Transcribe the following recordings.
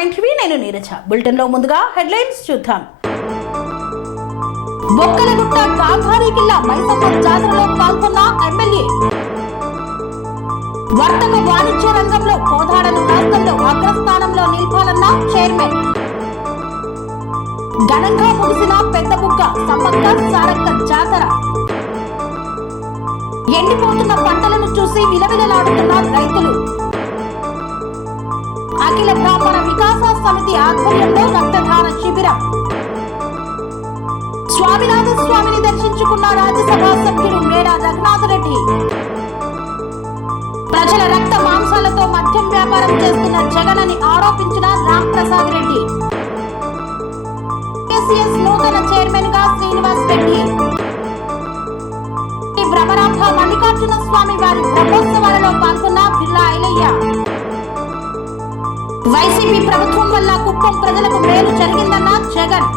R9 TV నేను Neeraja. Bulletin లో ముందుగా హెడ్లైన్స్ చూద్దాం. బొక్కలగుట్ట గాంధారి కిల్లా మైసమ్మ జాతరలో పాల్గొన్న ఎమ్మెల్యే. వర్తక వాణిజ్య రంగంలో కోదాడను రాష్ట్రంలో అగ్రస్థానంలో నిలపాలన్న చైర్మన్. ఘనంగా ముగిసిన పెద్దబుగ్గ సమ్మక్క సారక్క జాతర. ఎండిపోతున్న పంటలను చూసి విలవిలలాడుతున్న రైతులు. అఖిల బ్రాహ్మణ వికాస సమితి ఆధ్వర్యంలో రక్తదాన శిబిరం. స్వామినాథ స్వామిని దర్శించుకున్న రాజ్యసభ సభ్యులు మేడా రఘునాథ్ రెడ్డి. ప్రజల రక్త మాంసాలతో మద్యం వ్యాపారం చేస్తున్న జగన్ ఆరోపించిన రామ్ ప్రసాద్ రెడ్డి. కేసీఎస్ నూతన చైర్మన్ గా శ్రీనివాస్ రెడ్డి. భ్రమరాంభ మల్లికార్జున స్వామి వారి బ్రహ్మోత్సవాలలో పాల్గొన్న బిర్లా ఐలయ్య. వైసీపీ ప్రభుత్వం వల్ల కుప్పం ప్రజలకు మేలు జరిగిందన్న జగన్.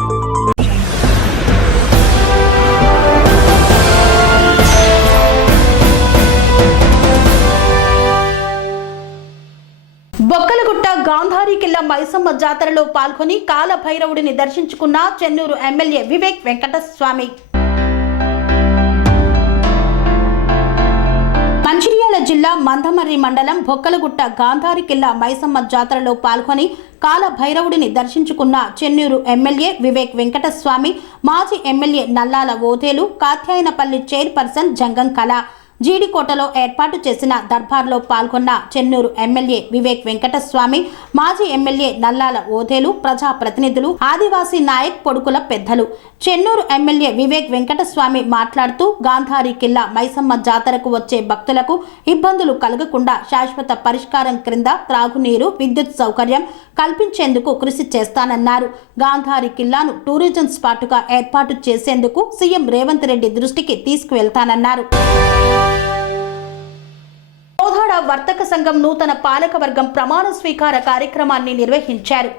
బొక్కలగుట్ట గాంధారి కిల్లా మైసమ్మ జాతరలో పాల్గొని కాల భైరవుడిని దర్శించుకున్న చెన్నూరు ఎమ్మెల్యే వివేక్ వెంకటస్వామి. మంచిర్యాల జిల్లా మందమర్రి మండలం బొక్కలగుట్ట గాంధారి కిల్లా మైసమ్మ జాతరలో పాల్గొని కాల భైరవుడిని దర్శించుకున్న చెన్నూరు ఎమ్మెల్యే వివేక్ వెంకటస్వామి, మాజీ ఎమ్మెల్యే నల్లాల ఓదేలు, కాత్యాయనపల్లి చైర్పర్సన్ జంగం కళ. జీడికోటలో ఏర్పాటు చేసిన దర్బార్లో పాల్గొన్న చెన్నూరు ఎమ్మెల్యే వివేక్ వెంకటస్వామి, మాజీ ఎమ్మెల్యే నల్లాల ఓదేలు, ప్రజాప్రతినిధులు, ఆదివాసీ నాయక్ పొడుకుల పెద్దలు. చెన్నూరు ఎమ్మెల్యే వివేక్ వెంకటస్వామి మాట్లాడుతూ గాంధారి కిల్లా మైసమ్మ జాతరకు వచ్చే భక్తులకు ఇబ్బందులు కలగకుండా శాశ్వత పరిష్కారం క్రింద త్రాగునీరు, విద్యుత్ సౌకర్యం కల్పించేందుకు కృషి చేస్తానన్నారు. గాంధారి కిల్లాను టూరిజం స్పాటుగా ఏర్పాటు చేసేందుకు సీఎం రేవంత్ రెడ్డి దృష్టికి తీసుకువెళ్తానన్నారు. కోదాడ వర్తక సంఘం నూతన పాలకవర్గం ప్రమాణ స్వీకార కార్యక్రమాన్ని నిర్వహించారు.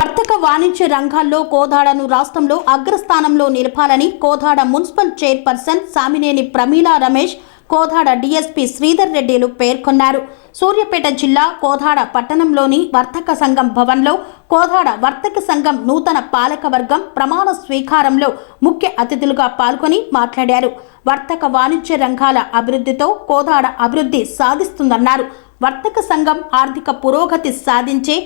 వర్తక వాణిజ్య రంగాల్లో కోదాడను రాష్ట్రంలో అగ్రస్థానంలో నిలపాలని Kodad municipal chairperson Samineni Pramila Ramesh, Kodad DSP Sridhar రెడ్డిలు పేర్కొన్నారు. సూర్యాపేట జిల్లా కోదాడ పట్టణంలోని వర్తక సంఘం భవన్లో కోదాడ వర్తక సంఘం నూతన పాలకవర్గం ప్రమాణ స్వీకారంలో ముఖ్య అతిథులుగా పాల్గొని మాట్లాడారు. వర్తక వాణిజ్య రంగాల అభివృద్ధితో కోదాడ అభివృద్ధి సాధిస్తుందన్నారు. వర్తక సంఘం ఆర్థిక పురోగతి సాధించే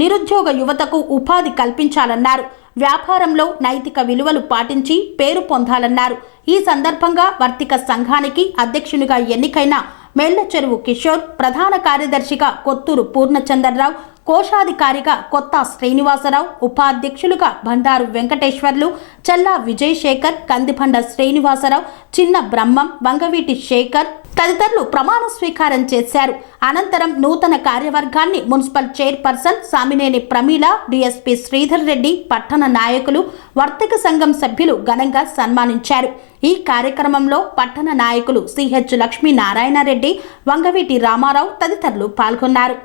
నిరుద్యోగ యువతకు ఉపాధి కల్పించాలన్నారు. వ్యాపారంలో నైతిక విలువలు పాటించి పేరు పొందాలన్నారు. ఈ సందర్భంగా వర్తక సంఘానికి అధ్యక్షునిగా ఎన్నికైన మేళ్ల చెరువు కిషోర్, ప్రధాన కార్యదర్శిగా కొత్తూరు పూర్ణచంద్రరావు, కోశాధికారిగా కొత్త శ్రీనివాసరావు, ఉపాధ్యక్షులుగా బండారు వెంకటేశ్వర్లు, చల్లా విజయశేఖర్, కందిబండ శ్రీనివాసరావు, చిన్న బ్రహ్మం, వంగవీటి శేఖర్ తదితరులు ప్రమాణ స్వీకారం చేశారు. అనంతరం నూతన కార్యవర్గాన్ని municipal chairperson Samineni Pramila, DSP Sridhar Reddy, పట్టణ నాయకులు, వర్తక సంఘం సభ్యులు ఘనంగా సన్మానించారు. ఈ కార్యక్రమంలో పట్టణ నాయకులు సిహెచ్ లక్ష్మీనారాయణరెడ్డి, వంగవీటి రామారావు తదితరులు పాల్గొన్నారు.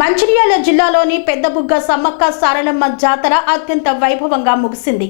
మంచిర్యాల జిల్లాలోని పెద్దబుగ్గ సమ్మక్క సారలమ్మ జాతర అత్యంత వైభవంగా ముగిసింది.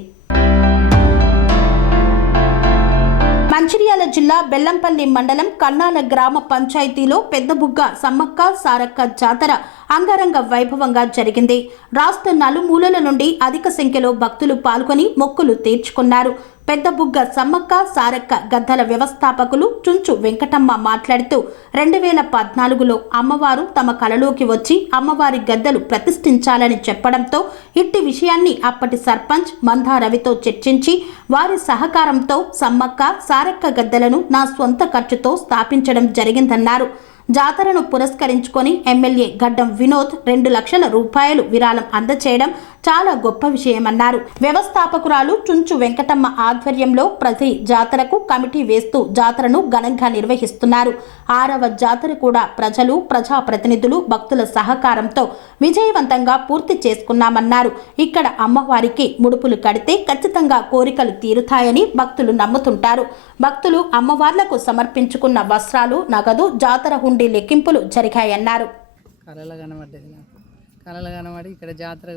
మంచిర్యాల జిల్లా బెల్లంపల్లి మండలం కన్నాల గ్రామ పంచాయతీలో పెద్దబుగ్గ సమ్మక్క సారక్క జాతర అంగరంగ వైభవంగా జరిగింది. రాష్ట్ర నలుమూలల నుండి అధిక సంఖ్యలో భక్తులు పాల్గొని మొక్కులు తీర్చుకున్నారు. పెద్దబుగ్గ సమ్మక్క సారక్క గద్దల వ్యవస్థాపకులు చుంచు వెంకటమ్మ మాట్లాడుతూ 2014లో అమ్మవారు తమ కలలోకి వచ్చి అమ్మవారి గద్దలు ప్రతిష్ఠించాలని చెప్పడంతో ఇట్టి విషయాన్ని అప్పటి సర్పంచ్ మందా రవితో చర్చించి వారి సహకారంతో సమ్మక్క సారక్క గద్దలను నా స్వంత ఖర్చుతో స్థాపించడం జరిగిందన్నారు. జాతరను పురస్కరించుకొని ఎమ్మెల్యే గడ్డం వినోద్ 2 లక్షల రూపాయలు విరాళం అందచేయడం చాలా గొప్ప విషయమన్నారు. వ్యవస్థాపకురాలు చుంచు వెంకటమ్మ ఆధ్వర్యంలో ప్రతి జాతరకు కమిటీ వేస్తూ జాతరను ఘనంగా నిర్వహిస్తున్నారు. 6వ జాతర కూడా ప్రజలు, ప్రజాప్రతినిధులు, భక్తుల సహకారంతో విజయవంతంగా పూర్తి చేసుకున్నామన్నారు. ఇక్కడ అమ్మవారికి ముడుపులు కడితే ఖచ్చితంగా కోరికలు తీరుతాయని భక్తులు నమ్ముతుంటారు. భక్తులు అమ్మవార్లకు సమర్పించుకున్న వస్త్రాలు, నగదు జాతర హుండీ లెక్కింపులు జరిగాయన్నారు. కళలు కనబడి ఇక్కడ జాతర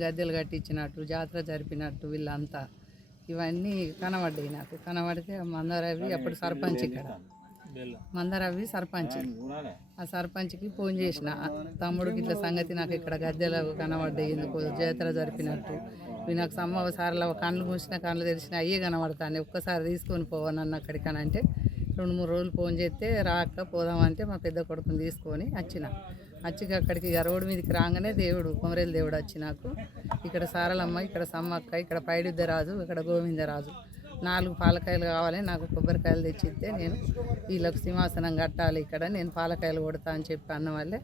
గద్దెలు కట్టించినట్టు, జాతర జరిపినట్టు వీళ్ళంతా ఇవన్నీ కనబడ్డాయి. నాకు కనబడితే మందారవి అప్పుడు సర్పంచ్ ఇక్కడ మందరవి సర్పంచ్. ఆ సర్పంచ్కి ఫోన్ చేసిన, తమ్ముడికి ఇట్లా సంగతి నాకు ఇక్కడ గద్దెలో కనబడ్డాయి, ఎందుకు జాతర జరిపినట్టు ఇవి నాకు సార్లు కళ్ళు మూసిన కళ్ళు తెరిచిన అయ్యే కనబడతాను, ఒక్కసారి తీసుకొని పోవనన్న అక్కడికని అంటే 2-3 రోజులు ఫోన్ చేస్తే రాక పోదామంటే మా పెద్ద కొడుకుని తీసుకొని వచ్చి అక్కడికి రోడ్డు మీదకి రాగానే దేవుడు కొమరేలు దేవుడు వచ్చి నాకు ఇక్కడ సారలమ్మ, ఇక్కడ సమ్మక్క, ఇక్కడ పైడిద్దరాజు, ఇక్కడ గోవిందరాజు 4 పాలకాయలు కావాలి, నాకు కొబ్బరికాయలు తెచ్చిస్తే నేను వీళ్ళకు సింహాసనం కట్టాలి, ఇక్కడ నేను పాలకాయలు కొడతా అని చెప్పి అన్న వాళ్ళే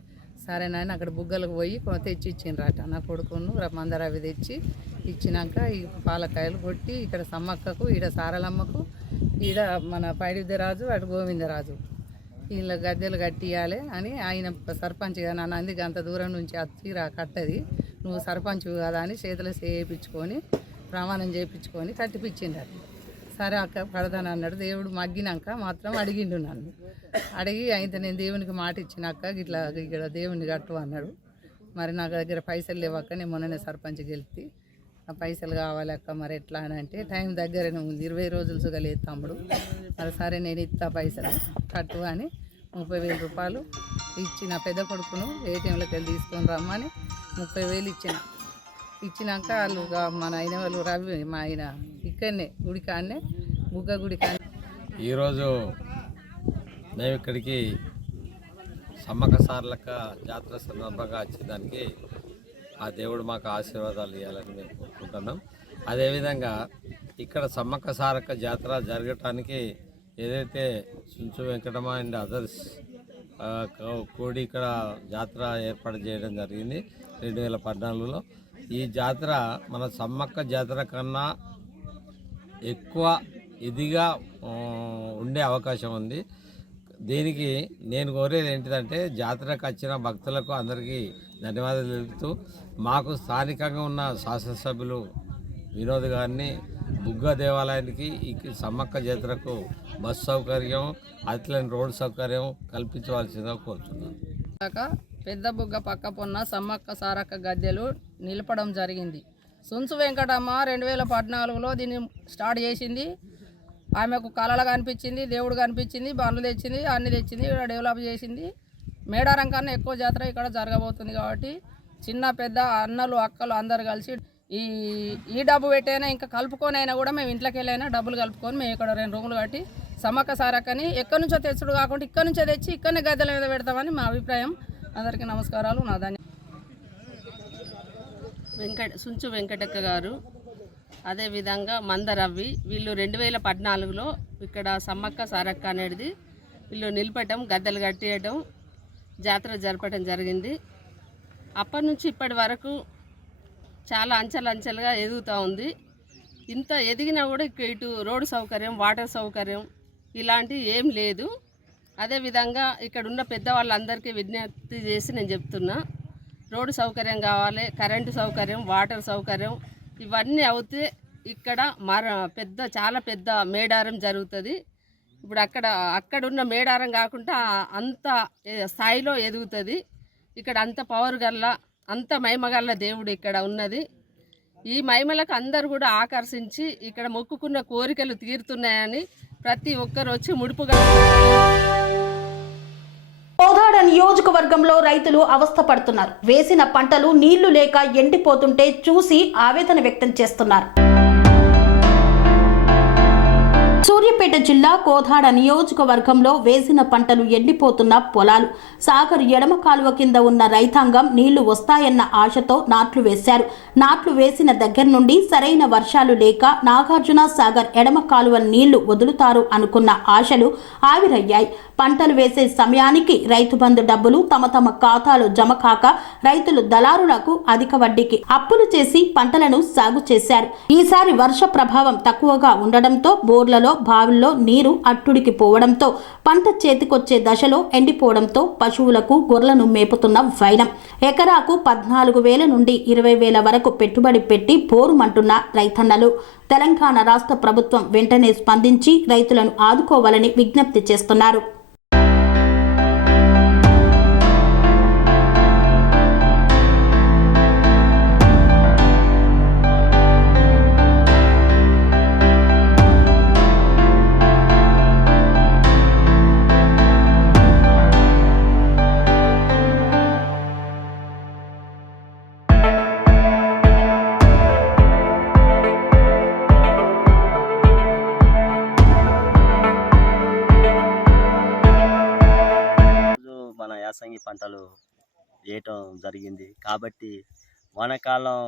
సరేనని అక్కడ బుగ్గలకు పోయి తెచ్చి ఇచ్చిండ్రట. నా కొడుకును మందరవి తెచ్చి ఇచ్చినాక ఈ పాలకాయలు కొట్టి ఇక్కడ సమ్మక్కకు, ఈడ సారలమ్మకు, ఈడ మన పైడిద్దరాజు, అటు గోవిందరాజు వీళ్ళ గద్దెలు కట్టియాలి అని ఆయన సర్పంచ్ కదా నన్ను అందుకే అంత దూరం నుంచి వచ్చి కట్టది, నువ్వు సర్పంచ్ కదా అని చేతులు చేయించుకొని ప్రమాణం చేయించుకొని కట్టిపించిండారు. సరే అక్క కడతాను అన్నాడు. దేవుడు మగ్గినాక మాత్రం అడిగిండు నన్ను, అడిగి అయితే నేను దేవునికి మాట ఇచ్చినాక ఇట్లా ఇక్కడ దేవుని కట్టు అన్నాడు. మరి నాకు దగ్గర పైసలు లేవక్క, నేను మొన్ననే సర్పంచ్కి వెళ్తే ఆ పైసలు కావాలి అక్క, మరి ఎట్లా అని అంటే టైం దగ్గరనే ఉంది, 20 రోజులు సుగలేదు తమ్ముడు, మరి సరే నేను ఇస్తా పైసలు కట్టు అని 30,000 రూపాయలు ఇచ్చి నా పెద్ద కొడుకును ఏటీఎంలోకి వెళ్ళి తీసుకొని రమ్మని 30,000 ఇచ్చినాక వాళ్ళు మన ఆయన వాళ్ళు రవి మా ఆయన ఇక్కడనే గుడికాడనే బుగ్గ గుడికాడనే. ఈరోజు మేము ఇక్కడికి సమ్మక్క సారలక్క జాతర సందర్భంగా వచ్చేదానికి ఆ దేవుడు మాకు ఆశీర్వాదాలు ఇవ్వాలని మేము కోరుకుంటున్నాం. అదేవిధంగా ఇక్కడ సమ్మక్క సారక్క జాతర జరగటానికి ఏదైతే చుంచు వెంకటమ్మ అండ్ అదర్స్ కూడి ఇక్కడ జాతర ఏర్పాటు చేయడం జరిగింది 2014లో. ఈ జాతర మన సమ్మక్క జాతర కన్నా ఎక్కువ ఇదిగా ఉండే అవకాశం ఉంది. దీనికి నేను కోరేది ఏంటిదంటే జాతరకు వచ్చిన భక్తులకు అందరికీ ధన్యవాదాలు తెలుపుతూ మాకు స్థానికంగా ఉన్న శాసనసభ్యులు వినోద్ గారిని బుగ్గ దేవాలయానికి ఈ సమ్మక్క జాతరకు బస్ సౌకర్యం, అట్లని రోడ్ సౌకర్యం కల్పించవలసిందిగా కోరుతున్నాను. పెద్ద బుగ్గ పక్క పొన్న సమ్మక్క సారక్క గద్దెలు నిలపడం జరిగింది. సుంచు వెంకటమ్మ 2014లో దీన్ని స్టార్ట్ చేసింది. ఆమెకు కళలు కనిపించింది, దేవుడు కనిపించింది, బండ్లు తెచ్చింది, అన్ని తెచ్చింది, ఇక్కడ డెవలప్ చేసింది. మేడారం కన్నా ఎక్కువ జాతర ఇక్కడ జరగబోతుంది కాబట్టి చిన్న పెద్ద అన్నలు అక్కలు అందరు కలిసి ఈ డబ్బు పెట్టైనా ఇంకా కలుపుకొనైనా కూడా మేము ఇంట్లోకి వెళ్ళైనా డబ్బులు కలుపుకొని మేము ఇక్కడ 2 రూములు కట్టి సమ్మక్క సారక్కని ఎక్కడి నుంచో తెచ్చుడు కాకుండా ఇక్కడ నుంచో తెచ్చి ఇక్కడనే గద్దెల మీద పెడతామని మా అభిప్రాయం. అందరికీ నమస్కారాలు. నా సుంచు వెంకటక్క గారు, అదేవిధంగా మందరవి వీళ్ళు 2014లో ఇక్కడ సమ్మక్క సారక్క అనేది వీళ్ళు నిలపటం, గద్దెలు కట్టేయడం, జాతర జరపడం జరిగింది. అప్పటి నుంచి ఇప్పటి వరకు చాలా అంచెలంచెలుగా ఎదుగుతూ ఉంది. ఇంత ఎదిగినా కూడా ఇటు రోడ్డు సౌకర్యం, వాటర్ సౌకర్యం ఇలాంటివి ఏం లేదు. అదేవిధంగా ఇక్కడ ఉన్న పెద్దవాళ్ళందరికీ విజ్ఞప్తి చేసి నేను చెప్తున్నా, రోడ్డు సౌకర్యం కావాలి, కరెంటు సౌకర్యం, వాటర్ సౌకర్యం ఇవన్నీ అవుతే ఇక్కడ చాలా పెద్ద మేడారం జరుగుతుంది. ఇప్పుడు అక్కడున్న మేడారం కాకుండా అంత స్థాయిలో ఎదుగుతుంది. ఇక్కడ అంత పవర్ గల్ల, అంత మహిమగల్ల దేవుడు ఇక్కడ ఉన్నది. ఈ మహిమలకు అందరూ కూడా ఆకర్షించి ఇక్కడ మొక్కుకున్న కోరికలు తీరుతున్నాయని ప్రతి ఒక్కరు వచ్చి ముడుపుగా. కోదాడ నియోజకవర్గంలో రైతులు అవస్థపడుతున్నారు. వేసిన పంటలు నీళ్లు లేక ఎండిపోతుంటే చూసి ఆవేదన వ్యక్తం చేస్తున్నారు. సూర్యాపేట జిల్లా కోదాడ నియోజకవర్గంలో వేసిన పంటలు ఎండిపోతున్న పొలాలు. సాగర్ ఎడమ కాలువ కింద ఉన్న రైతాంగం నీళ్లు వస్తాయన్న ఆశతో నాట్లు వేశారు. నాట్లు వేసిన దగ్గర నుండి సరైన వర్షాలు లేక నాగార్జున సాగర్ ఎడమ కాలువ నీళ్లు వదులుతారు అనుకున్న ఆశలు ఆవిరయ్యాయి. పంటలు వేసే సమయానికి రైతు బంధు డబ్బులు తమ ఖాతాలో జమ కాక రైతులు దళారులకు అధిక వడ్డీకి అప్పులు చేసి పంటలను సాగు చేశారు. ఈసారి వర్ష ప్రభావం తక్కువగా ఉండడంతో బోర్లలో, బావుల్లో నీరు అట్టుడికి పోవడంతో పంట చేతికొచ్చే దశలో ఎండిపోవడంతో పశువులకు, గొర్రెలను మేపుతున్న వైనం. ఎకరాకు 14,000 నుండి 20,000 వరకు పెట్టుబడి పెట్టి బోరుమంటున్న రైతన్నలు. తెలంగాణ రాష్ట్ర ప్రభుత్వం వెంటనే స్పందించి రైతులను ఆదుకోవాలని విజ్ఞప్తి చేస్తున్నారు. పంటలు వేయటం జరిగింది. కాబట్టి వానాకాలం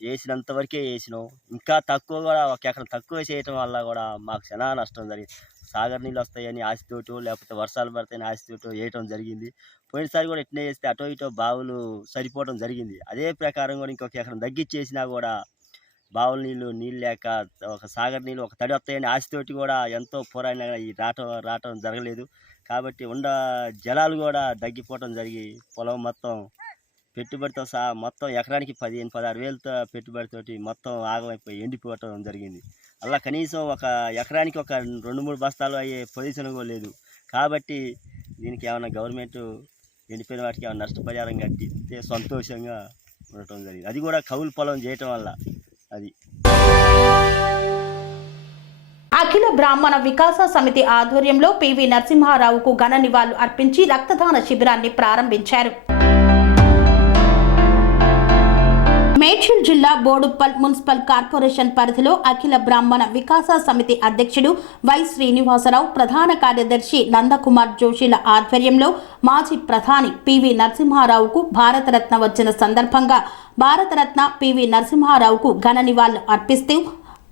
వేసినంత వరకే వేసినాం. ఇంకా తక్కువ కూడా ఒక ఎకరం తక్కువ చేయటం వల్ల కూడా మాకు చాలా నష్టం జరిగింది. సాగర్ నీళ్ళు వస్తాయని ఆశతోటో లేకపోతే వర్షాలు పడతాయని ఆశతోటో వేయటం జరిగింది. పోయినసారి కూడా ఇట్నే వేస్తే అటో ఇటో బావులు సరిపోవడం జరిగింది. అదే ప్రకారం కూడా ఇంకొక ఎకరం తగ్గించేసినా కూడా బావుల నీళ్ళు లేక ఒక సాగర్ నీళ్ళు ఒక తడి వస్తాయని ఆశతోటి కూడా ఎంతో పోరాడినా ఈ రావటం జరగలేదు. కాబట్టి జలాలు కూడా తగ్గిపోవటం జరిగి పొలం మొత్తం పెట్టుబడితో సహా మొత్తం ఎకరానికి 15-16 వేలతో పెట్టుబడితోటి మొత్తం ఆగమైపోయి ఎండిపోవటం జరిగింది. అలా కనీసం ఒక ఎకరానికి ఒక 2-3 బస్తాలు అయ్యే పొజిషన్ కూడా లేదు. కాబట్టి దీనికి ఏమైనా గవర్నమెంట్ ఎండిపోయిన వాటికి ఏమైనా నష్టపరిహారం కట్టిస్తే సంతోషంగా ఉండటం జరిగింది. అది కూడా కౌలు పొలం చేయటం వల్ల అది. అఖిల బ్రాహ్మణ వికాస సమితి ఆధ్వర్యంలో పివి నరసింహారావుకు ఘన నివాళులు అర్పించి రక్తదాన శిబిరాన్ని ప్రారంభించారు. మేడ్చల్ జిల్లా బోడుప్పల్ మున్సిపల్ కార్పొరేషన్ పరిధిలో అఖిల బ్రాహ్మణ వికాస సమితి అధ్యక్షుడు వై శ్రీనివాసరావు, ప్రధాన కార్యదర్శి నందకుమార్ జోషిల ఆధ్వర్యంలో మాజీ ప్రధాని పివి నరసింహారావుకు భారతరత్న వచ్చిన సందర్భంగా భారతరత్న పివి నరసింహారావుకు ఘన నివాళులు అర్పిస్తూ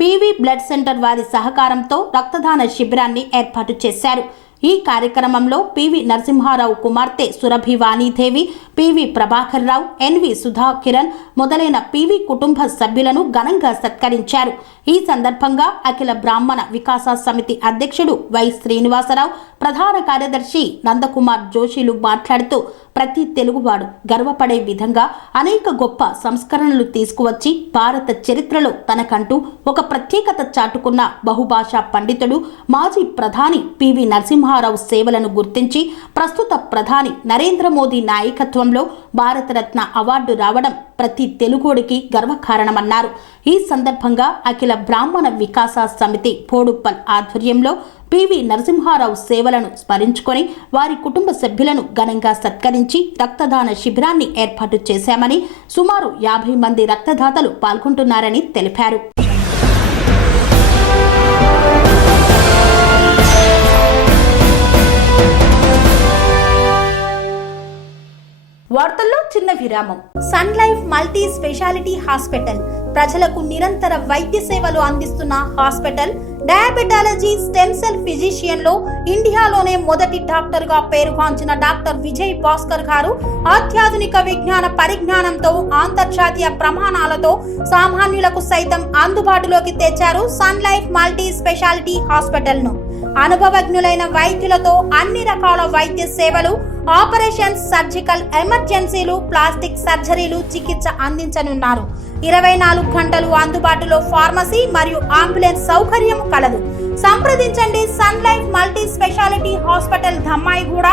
పివి బ్లడ్ సెంటర్ వారి సహకారంతో రక్తదాన శిబిరాన్ని ఏర్పాటు చేశారు. ఈ కార్యక్రమంలో పివి నరసింహారావు కుమార్తె సురభి వాణీదేవి, పివి ప్రభాకర్ రావు, ఎన్వి సుధా కిరణ్ మొదలైన పివి కుటుంబ సభ్యులను ఘనంగా సత్కరించారు. ఈ సందర్భంగా అఖిల బ్రాహ్మణ వికాస సమితి అధ్యక్షుడు వై శ్రీనివాసరావు, ప్రధాన కార్యదర్శి నందకుమార్ జోషిలు మాట్లాడుతూ ప్రతి తెలుగువాడు గర్వపడే విధంగా అనేక గొప్ప సంస్కరణలు తీసుకువచ్చి భారత చరిత్రలో తనకంటూ ఒక ప్రత్యేకత చాటుకున్న బహుభాషా పండితుడు మాజీ ప్రధాని పివి నరసింహారావు సేవలను గుర్తించి ప్రస్తుత ప్రధాని నరేంద్ర మోదీ నాయకత్వంలో భారతరత్న అవార్డు రావడం ప్రతి తెలుగోడికి గర్వకారణమన్నారు. ఈ సందర్భంగా అఖిల బ్రాహ్మణ వికాస సమితి బోడుప్పల్ ఆధ్వర్యంలో పివి నరసింహారావు సేవలను స్మరించుకొని వారి కుటుంబ సభ్యులను ఘనంగా సత్కరించి రక్తదాన శిబిరాన్ని ఏర్పాటు చేశామని, సుమారు 50 మంది రక్తదాతలు పాల్గొంటున్నారని తెలిపారు. వార్తల్లో చిన్న విరామం. Sun life multi speciality hospital ప్రజలకు నిరంతర వైద్య సేవలు అందిస్తున్న hospital. Diabetology, stem cell physician లో ఇండియాలోనే మొదటి డాక్టర్ గా పేరుగాంచిన డాక్టర్ విజయ్ భాస్కర్ గారు అత్యాధునిక విజ్ఞాన పరిజ్ఞానంతో అంతర్జాతీయ ప్రమాణాలతో సామాన్యులకు సైతం అందుబాటులోకి తెచ్చారు sun life multi speciality hospital ను. అనుభవజ్ఞులైన వైద్యులతో అన్ని రకాల వైద్య సేవలు, ఆపరేషన్స్, సర్జికల్ ఎమర్జెన్సీలు, ప్లాస్టిక్ సర్జరీలు, చికిత్స అందించనున్నారు. 24 గంటలు అందుబాటులో ఫార్మసీ మరియు అంబులెన్స్ సౌకర్యం కలదు. సంప్రదించండి sun life multi speciality hospital, Dammaiguda.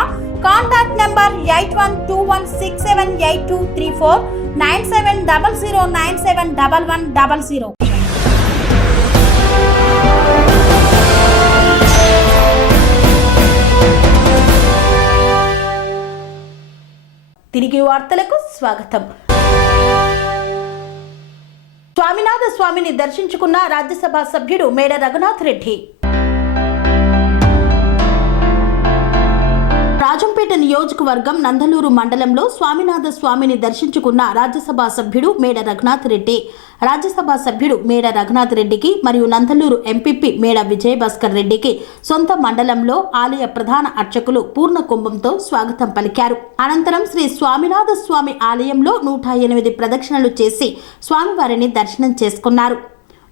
Contact number 8121678234, 9700971100. తిరిగి వార్తలకు స్వాగతం. స్వామినాథ స్వామిని దర్శించుకున్న రాజ్యసభ సభ్యుడు మేడ రఘునాథ్ రెడ్డి. రాజంపేట నియోజకవర్గం నందలూరు మండలంలో స్వామినాథ స్వామిని దర్శించుకున్న రాజ్యసభ సభ్యుడు మేడ రఘునాథ్ రెడ్డి. రాజ్యసభ సభ్యుడు మేడ రఘునాథ్ రెడ్డికి మరియు నందలూరు ఎంపీపీ మేడ విజయ్ భాస్కర్ రెడ్డికి సొంత మండలంలో ఆలయ ప్రధాన అర్చకులు పూర్ణ కుంభంతో స్వాగతం పలికారు. అనంతరం శ్రీ స్వామినాథ స్వామి ఆలయంలో 108 ప్రదక్షిణలు చేసి స్వామివారిని దర్శనం చేసుకున్నారు.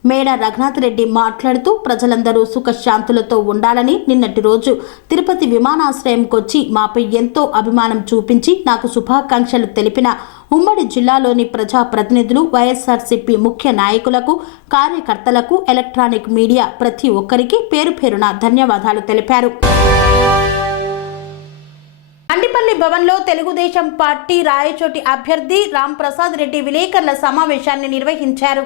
మేడ రఘునాథ్ రెడ్డి మాట్లాడుతూ ప్రజలందరూ సుఖశాంతులతో ఉండాలని, నిన్నటి రోజు తిరుపతి విమానాశ్రయంకొచ్చి మాపై ఎంతో అభిమానం చూపించి నాకు శుభాకాంక్షలు తెలిపిన ఉమ్మడి జిల్లాలోని ప్రజాప్రతినిధులు, వైఎస్ఆర్సీపీ ముఖ్య నాయకులకు, కార్యకర్తలకు, ఎలక్ట్రానిక్ మీడియా ప్రతి ఒక్కరికి పేరు పేరున ధన్యవాదాలు తెలిపారు. మండిపల్లి భవన్లో తెలుగుదేశం పార్టీ రాయచోటి అభ్యర్థి రాంప్రసాద్ రెడ్డి విలేకరుల సమావేశాన్ని నిర్వహించారు.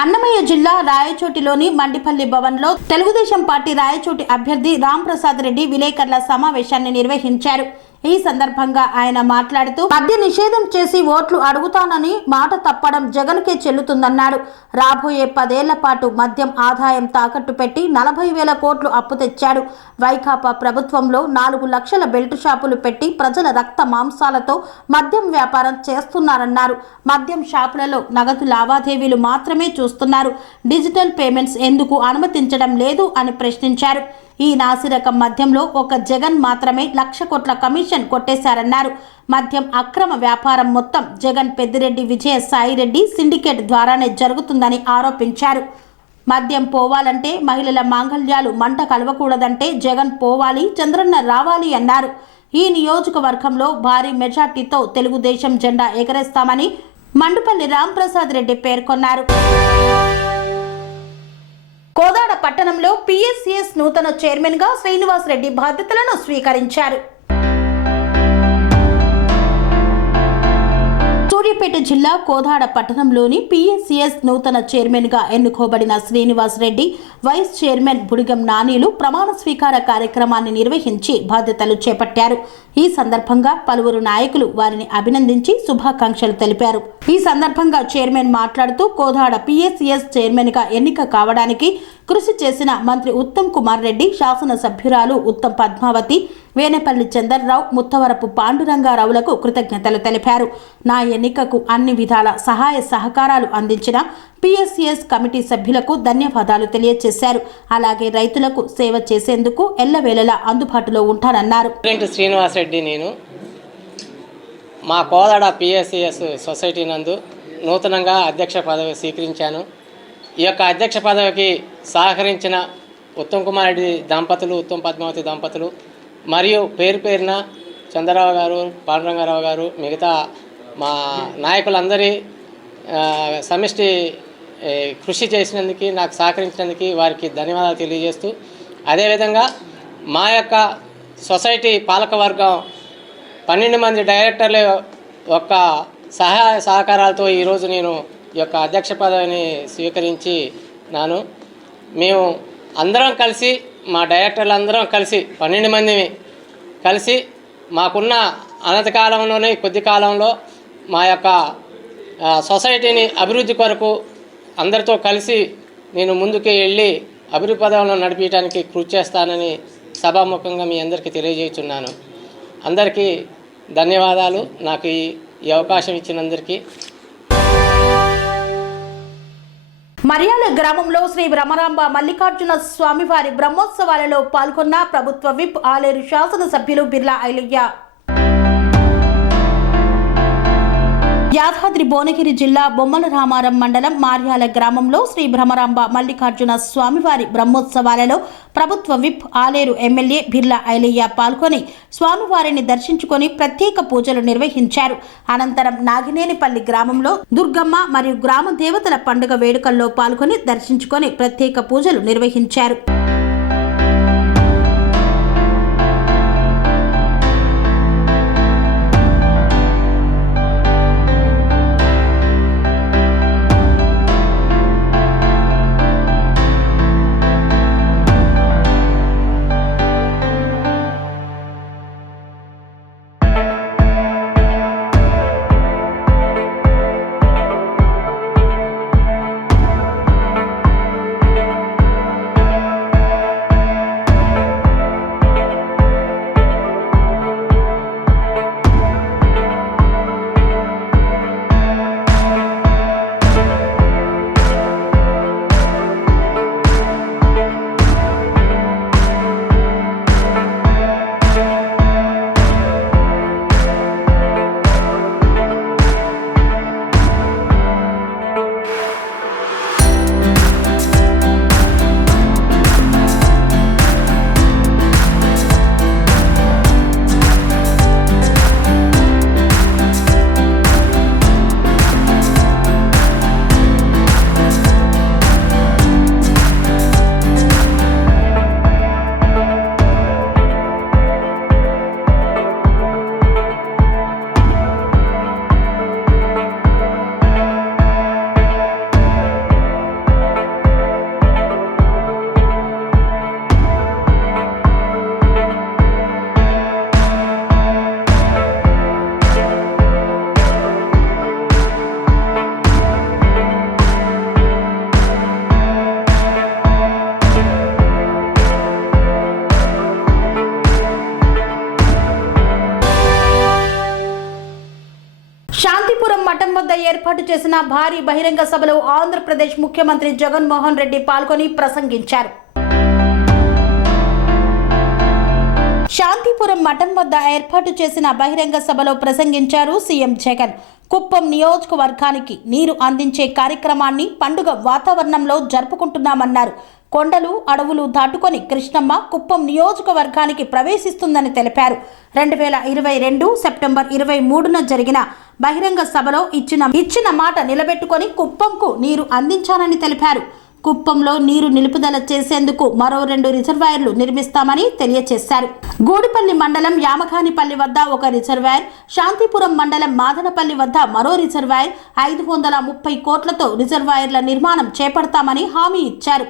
అన్నమయ్య జిల్లా రాయచోటిలోని మండిపల్లి భవన్లో తెలుగుదేశం పార్టీ రాయచోటి అభ్యర్థి రాంప్రసాద్ రెడ్డి విలేకరుల సమావేశాన్ని నిర్వహించారు. ఈ సందర్భంగా ఆయన మాట్లాడుతూ మద్య నిషేధం చేసి ఓట్లు అడుగుతానని మాట తప్పడం జగన్కే చెల్లుతుందన్నాడు. రాబోయే 10 ఏళ్ల పాటు మద్యం ఆదాయం తాకట్టు పెట్టి 40,000 కోట్లు అప్పు తెచ్చాడు. వైకాపా ప్రభుత్వంలో 4 లక్షల బెల్ట్ షాపులు పెట్టి ప్రజల రక్త మాంసాలతో మద్యం వ్యాపారం చేస్తున్నారన్నారు. మద్యం షాపులలో నగదు లావాదేవీలు మాత్రమే చూస్తున్నారు. డిజిటల్ పేమెంట్స్ ఎందుకు అనుమతించడం లేదు అని ప్రశ్నించారు. ఈ నాసిరకం మద్యంలో ఒక జగన్ మాత్రమే 1,00,000 కోట్ల కమిషన్ కొట్టేశారన్నారు. మద్యం అక్రమ వ్యాపారం మొత్తం జగన్ పెద్దిరెడ్డి విజయసాయిరెడ్డి సిండికేట్ ద్వారానే జరుగుతుందని ఆరోపించారు. మద్యం పోవాలంటే మహిళల మాంగళ్యాలు మంట కలవకూడదంటే జగన్ పోవాలి, చంద్రన్న రావాలి అన్నారు. ఈ నియోజకవర్గంలో భారీ మెజార్టీతో తెలుగుదేశం జెండా ఎగరేస్తామని మండుపల్లి రాంప్రసాద్ రెడ్డి పేర్కొన్నారు. కోదాడ పట్టణంలో పిఎస్సిఎస్ నూతన చైర్మన్ గా శ్రీనివాస్ రెడ్డి బాధ్యతలను స్వీకరించారు. సూర్యాపేట జిల్లా కోదాడ పట్టణంలోని పిఎస్సిఎస్ నూతన చైర్మన్ గా ఎన్నుకోబడిన శ్రీనివాస్ రెడ్డి, వైస్ చైర్మన్ బుడిగం నానీలు ప్రమాణ స్వీకార కార్యక్రమాన్ని నిర్వహించి బాధ్యతలు చేపట్టారు. ఈ సందర్భంగా పలువురు నాయకులు వారిని అభినందించి శుభాకాంక్షలు తెలిపారు. ఈ సందర్భంగా చైర్మన్ మాట్లాడుతూ కోదాడ పిఎస్సిఎస్ చైర్మన్ గా ఎన్నిక కావడానికి కృషి చేసిన మంత్రి ఉత్తమ్ కుమార్ రెడ్డి, శాసనసభ్యురాలు ఉత్తమ్ పద్మావతి, వేనేపల్లి చందర్రావు, ముత్తవరపు పాండురంగారావులకు కృతజ్ఞతలు తెలిపారు. నా ఎన్నికకు అన్ని విధాల సహాయ సహకారాలు అందించిన పిఎస్సిఎస్ కమిటీ సభ్యులకు ధన్యవాదాలు తెలియజేశారు. అలాగే రైతులకు సేవ చేసేందుకు ఎల్లవేళలా అందుబాటులో ఉంటానన్నారు. శ్రీనివాస్ రెడ్డి, నేను మా కోదాడ పిఎస్సిఎస్ సొసైటీ నందు నూతనంగా అధ్యక్ష పదవి స్వీకరించాను. ఈ యొక్క అధ్యక్ష పదవికి సహకరించిన ఉత్తమ్ కుమార్ రెడ్డి దంపతులు, ఉత్తమ్ పద్మావతి దంపతులు మరియు పేరున చంద్రరావు గారు, పాండురంగారావు గారు, మిగతా మా నాయకులందరి సమిష్టి కృషి చేసినందుకు, నాకు సహకరించినందుకు వారికి ధన్యవాదాలు తెలియజేస్తూ, అదేవిధంగా మా యొక్క సొసైటీ పాలకవర్గం 12 మంది డైరెక్టర్ల యొక్క సహాయ సహకారాలతో ఈరోజు నేను ఈ యొక్క అధ్యక్ష పదవిని స్వీకరించి మేము అందరం కలిసి, మా డైరెక్టర్లు అందరం కలిసి 12 మంది కలిసి మాకున్న అనతి కాలంలోనే కొద్ది కాలంలో మా యొక్క సొసైటీని అభివృద్ధి కొరకు అందరితో కలిసి నేను ముందుకు వెళ్ళి అభివృద్ధి పదవులను నడిపించడానికి కృషి చేస్తానని సభాముఖంగా మీ అందరికీ తెలియజేస్తున్నాను. అందరికీ ధన్యవాదాలు. నాకు ఈ అవకాశం ఇచ్చినందరికీ. మరియాల గ్రామంలో శ్రీ భ్రమరాంబ మల్లికార్జున స్వామివారి బ్రహ్మోత్సవాలలో పాల్గొన్న ప్రభుత్వ విప్ ఆలేరు శాసనసభ్యులు బిర్లా ఐలయ్య. యాదాద్రి భువనగిరి జిల్లా బొమ్మల రామారం మండలం మార్యాల గ్రామంలో శ్రీ భ్రమరాంబ మల్లికార్జున స్వామివారి బ్రహ్మోత్సవాలలో ప్రభుత్వ విప్ ఆలేరు ఎమ్మెల్యే బిర్లా ఐలయ్య పాల్గొని స్వామివారిని దర్శించుకొని ప్రత్యేక పూజలు నిర్వహించారు. అనంతరం నాగినేనిపల్లి గ్రామంలో దుర్గమ్మ మరియు గ్రామ దేవతల పండుగ వేడుకల్లో పాల్గొని దర్శించుకొని ప్రత్యేక పూజలు నిర్వహించారు. మఠం వద్ద ఏర్పాటు చేసిన భారీ బహిరంగ సభలో ఆంధ్రప్రదేశ్ ముఖ్యమంత్రి జగన్మోహన్ రెడ్డి పాల్గొని ప్రసంగించారు. శాంతిపురం మఠం వద్ద ఏర్పాటు చేసిన బహిరంగ సభలో ప్రసంగించారు సీఎం జగన్. కుప్పం నియోజకవర్గానికి నీరు అందించే కార్యక్రమాన్ని పండుగ వాతావరణంలో జరుపుకుంటున్నామన్నారు. కొండలు అడవులు దాటుకొని కృష్ణమ్మ కుప్పం నియోజకవర్గానికి ప్రవేశిస్తుందని తెలిపారు. 2022 సెప్టెంబర్ 23న జరిగిన బహిరంగ సభలో ఇచ్చిన మాట నిలబెట్టుకొని కుప్పంకు నీరు అందించానని తెలిపారు. కుప్పంలో నీరు నిలుపుదల చేసేందుకు మరో 2 రిజర్వాయర్లు నిర్మిస్తామని తెలియజేశారు. గూడిపల్లి మండలం యామఖానిపల్లి వద్ద ఒక రిజర్వాయర్, శాంతిపురం మండలం మాదనపల్లి వద్ద మరో రిజర్వాయర్, 530 కోట్లతో రిజర్వాయర్ల నిర్మాణం చేపడతామని హామీ ఇచ్చారు.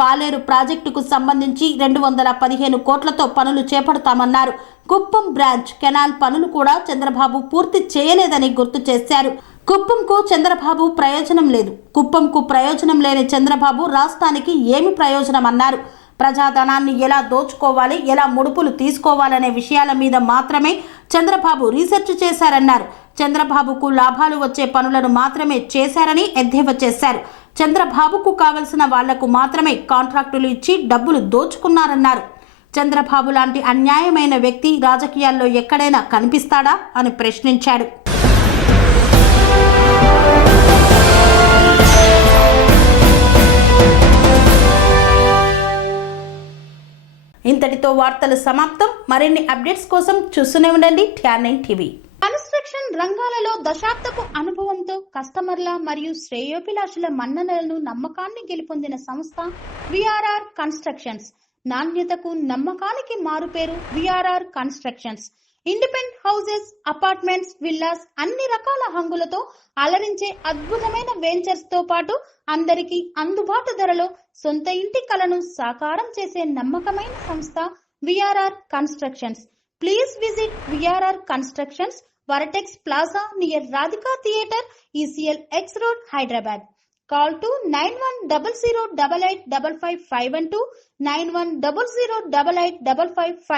పాలేరు ప్రాజెక్టుకు సంబంధించి 215 కోట్లతో పనులు చేపడతామన్నారు. కుప్పం బ్రాంచ్ కెనాల్ పనులు కూడా చంద్రబాబు పూర్తి చేయలేదని గుర్తు చేశారు. కుప్పంకు చంద్రబాబు ప్రయోజనం లేదు. కుప్పంకు ప్రయోజనం లేని చంద్రబాబు రాష్ట్రానికి ఏమి ప్రయోజనం అన్నారు. ప్రజాధనాన్ని ఎలా దోచుకోవాలి, ఎలా ముడుపులు తీసుకోవాలనే విషయాల మీద మాత్రమే చంద్రబాబు రీసెర్చ్ చేశారన్నారు. చంద్రబాబుకు లాభాలు వచ్చే పనులను మాత్రమే చేశారని ఎద్దేవా చేశారు. చంద్రబాబుకు కావలసిన వాళ్లకు మాత్రమే కాంట్రాక్టులు ఇచ్చి డబ్బులు దోచుకున్నారన్నారు. చంద్రబాబు లాంటి అన్యాయమైన వ్యక్తి రాజకీయాల్లో ఎక్కడైనా కనిపిస్తాడా అని ప్రశ్నించారు. ఇంతటితో వార్తలు సమాప్తం. మరిన్ని అప్డేట్స్ కోసం చూస్తూనే ఉండండి TR9 టీవీ. కన్స్ట్రక్షన్ రంగాలలో దశాబ్దపు అనుభవంతో కస్టమర్ల మరియు శ్రేయోభిలాషుల మన్ననలను నమ్మకాన్ని గెలుపొందిన సంస్థ VRR కన్స్ట్రక్షన్స్. నాణ్యతకు నమ్మకానికి మారుపేరు VRR constructions. Independent houses, apartments, villas అన్ని రకాల హంగులతో అలరించే అద్భుతమైన వెంచర్స్ తో పాటు అందరికీ అందుబాటు ధరలో సొంత ఇంటి కలను సాకారం చేసే నమ్మకమైన సంస్థ VRR constructions. Please visit VRR constructions, Varatex Plaza near Radhika Theatre, ECL X Road, Hyderabad. Call to 910088555512, 9100885555.